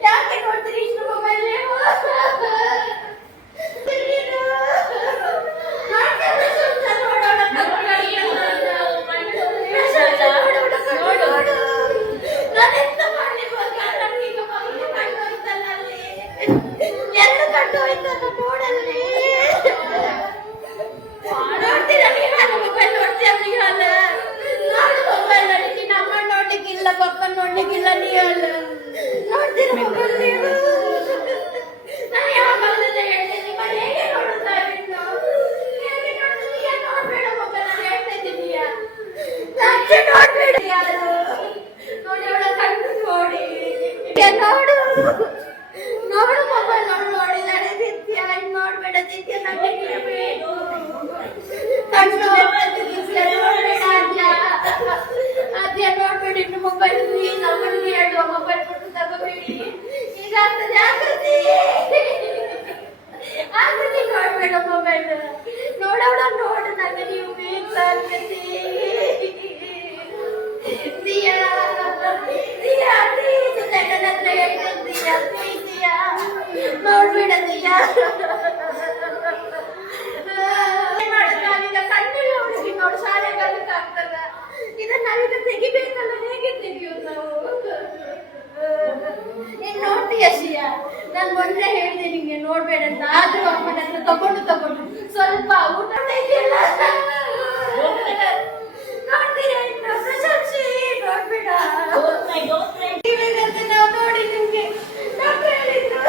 ಯಾಕೆ ನೋಡ್ತೀರಿ ಇಷ್ಟು ಮೊಬೈಲ್ ನೀವು? ಪಪ್ಪನ್ ನೋಡ್ಲಿಕ್ಕಿಲ್ಲ ನೀ ಅಲ್ಲ ನೋಡ್ತೀರ ಮೊಬೈಲ್ ನೀವು? ನಾನು ಯಾವಾಗಲೂ ಹೇಳ್ತೀನಿ ಹೇಗೆ ನೋಡುತ್ತಾ ಇನ್ನು ಹೇಗೆ ನೋಡ್ತೀಯ? ನೋಡ್ಬೇಡ ಮೊಬೈಲ್ ನಾನು ಹೇಳ್ತಾ ಇದ್ದೀನಿಯಾ ನೋಡ್ಬೇಡ ಯಾರು ನೋಡಿ ಅವಳ ಕಣ್ಣು ನೋಡಿ ನೋಡು ನೋಡು ಮೊಬೈಲ್ ನೋಡಿದಾಳೆ ನಿತ್ಯ ಇನ್ನು ನೋಡ್ಬೇಡ ನಿತ್ಯ ನನಗೆ ಕಣ್ಣು ಅದೇ ನೋಡ್ಬೇಡಿ ಇನ್ನು ಮೊಬೈಲ್ ನಮ್ಮನಿಗೆ ಹೇಳುವ ಮೊಬೈಲ್ ಕೊಟ್ಟು ತಗೋಬೇಡಿ ಈಗ ಆಗ್ತದೆ ಆಕೃತಿ ನೋಡ್ಬೇಡ ಮೊಬೈಲ್ ನೋಡೋಣ ನೋಡು ನನಗೆ ನೀವು ಬೇಕು ಆಕೃತಿ ದಿಯಾ ದಿಯಾ ಪ್ಲೀಸ್ ನನ್ನ ಹತ್ರ ಹೇಳ್ತೇನೆ ದಿಯಾ ಪ್ಲೀಸ್ ದಿಯಾ ನೋಡ್ಬೇಡ ದಿಯಾ ಮಾಡೋಕ್ಕಾಗಿಲ್ಲ ಕಣ್ಣಲ್ಲಿ ಹುಡುಗಿ ನೋಡು ಶಾಲೆಗೆ ಆಗ್ತದ ಇದನ್ನ ನಾವೀಗ ತೆಗಿಬೇಕಲ್ಲ ಹೇಗೆ ತೆಗಿಯೋದು ನಾವು? ನೀನ್ ನೋಡ್ತೀಯ ಶಿಯಾ ನಾನು ಮೊನ್ನೆ ಹೇಳಿದೆ ನಿಂಗೆ ನೋಡ್ಬೇಡ ಅಂತ ಆದ್ರೂ ಅಮ್ಮನ ಹತ್ರ ತಗೊಂಡು ಸ್ವಲ್ಪ ಊಟ ಇದೆಯಲ್ಲ ನೋಡ್ತೀಯ ಇನ್ನು ಪ್ರಶಂಸಿ ನೋಡ್ಬೇಡ ನಾವು ನೋಡಿ ನಿಮ್ಗೆ ಡಾಕ್ಟರ್ ಹೇಳಿದ್ರು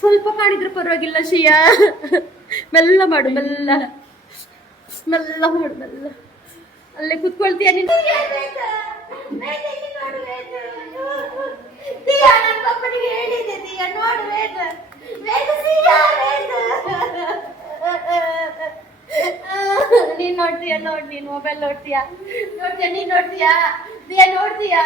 ಸ್ವಲ್ಪ ಕಾಣಿದ್ರೆ ಪರವಾಗಿಲ್ಲ ಶಿಯಾ ಮೆಲ್ಲ ಮಾಡು ಮೆಲ್ಲ ಮೆಲ್ಲ ಮಾಡು ಮೆಲ್ಲ ಅಲ್ಲೇ ಕುತ್ಕೊಳ್ತೀಯ ನೀನು ಹೇಳಿದೆ ದಿಯಾ ನೋಡು ನೀನ್ ನೋಡ್ತೀಯ ನೋಡ್ ನೀನ್ ಮೊಬೈಲ್ ನೋಡ್ತೀಯಾ ನೀನ್ ನೋಡ್ತೀಯಾ ದಿಯಾ ನೋಡ್ತೀಯಾ